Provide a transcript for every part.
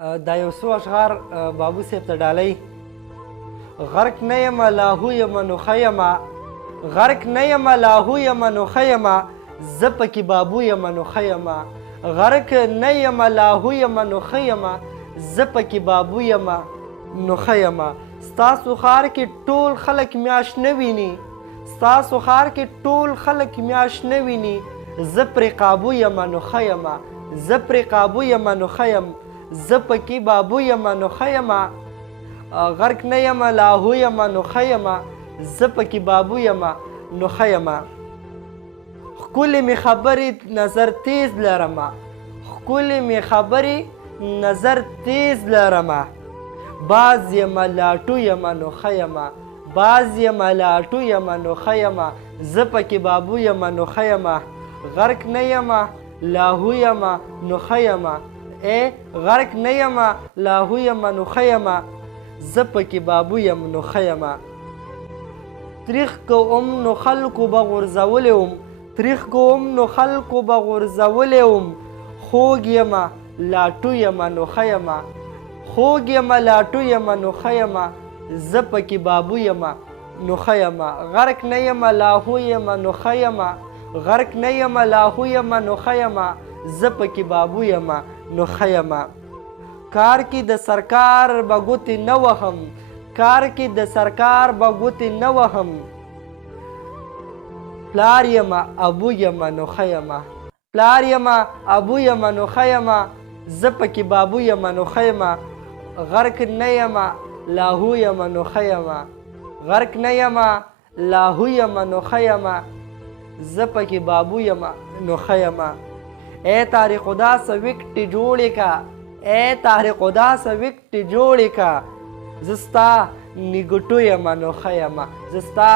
دا یو څو اشعار بابو صاحب ته ډالۍ. غرق نه یمه لاهو یمه نو ښه یمه، غرق نه یمه لاهو یمه نو ښه یمه، زه پکې بابو یمه نو ښه یمه. غرق نه یمه لاهو یمه نو ښه یمه، زه پکې بابو یمه نو ښه یمه. ستاسو ښار کې ټول خلک میاشت نه ویني، ستاسو ښار کې ټول خلک میاشت نه ویني، زه پرې قابو یمه نو ښه یمه، زه پرې قابو یمه نو ښه یم، زه پکې بابو یمه نو ښه یمه. غرق نه یمه لاهو یمه نو ښه یمه، زه پکې بابو یمه نو ښه یمه. ښکلې مې خبرې نظر تیز لرمه، ښکلې مې خبرې نظر تیز لرمه، باز یمه لاټو یمه نو ښه یمه، باز یمه لاټو یمه نو ښه یمه، زه پکې بابو یمه نو ښه یمه. غرق نه یمه لاهو یمه نو ښه یمه، غرق نه یمه لاهو یمه نو ښه یمه، زه پکې بابو یم نو ښه یمه. تریخ کوم نو خلکو به غورځولی وم، تریخ کوم نو خلکو به غورځولی وم، خوږ یمه لاټو یمه نو ښه یمه، خوږ یمه لاټو یمه نو ښه یمه، زه پکې بابو یمه نو ښه یمه. غرق نه یمه لاهو یمه نو ښه یمه، غرق نه یمه لاهو یمه نو ښه یمه، زه پکې بابو یمه نو ښه یمه. کار کې د سرکار به ګوتې نه وهم، کار کې د سرکار به ګوتې نه وهم، پلار یمه ابو یمه نو ښه یمه، پلار یمه ابو یمه نو ښه یمه، زه پکې بابو یمه نو ښه یمه. غرق نه یمه لاهو یمه نو ښه یمه، غرق نه یمه لاهو یمه نو ښه یمه، زه پکې بابو یمه نو ښه یمه. ای تاریخ خدا څه وکټې جوړې که، ای تاریخ خدا څه وکټې جوړې که، زه ستا نیګوټو یمه نو ښه یمه، زه ستا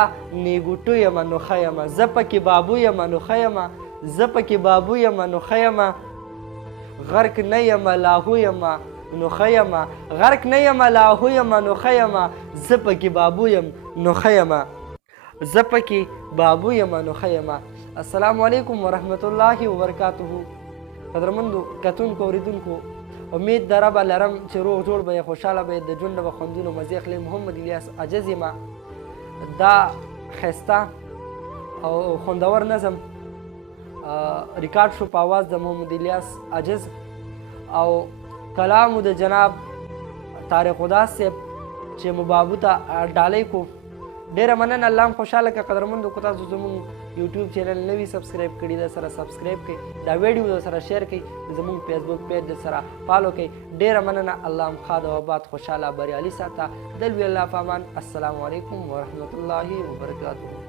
نیګوټو یمه نو ښه یمه، زه پکې بابو یمه نو ښه یمه، زه پکې بابو یمه نو ښه یمه. غرق نه یمه لاهو یمه نو ښه یمه، غرق نه یمه لاهو یمه نو ښه یمه، زه پکې بابو یم نو ښه یمه، زه پکې بابو یمه نو ښه یمه. السلام علیکم ورحمت الله وبرکاته. قدرمندو کتونکو اوریدونکو، امید د ربه لرم چې روغ جوړ به یې، خوشحاله به یې، د ژوند به خوندونه مزې اخلئ. محمد الیاس عجز یمه. دا ښایسته او خوندور نظم ریکارډ شو په آواز د محمد الیاس عجز او کلام د جناب طارق خدا صاحب چې مو بابو ته ډالۍ کو. ډېره مننه. الله هم خوشحاله که. قدرمندو که تاسو زموږ یوټیوب چینل نه وي سبسکرایب کړي، د سره سبسکرایب کړئ، دا ویډیو د سره شیر کړئ، زموږ فیسبوک پیج د سره فالو کړئ. ډېره مننه. الله هم ښاد او آباد خوشحاله بریالي ساته. د لوی الله په امان. السلام علیکم ورحمت الله وبرکاته.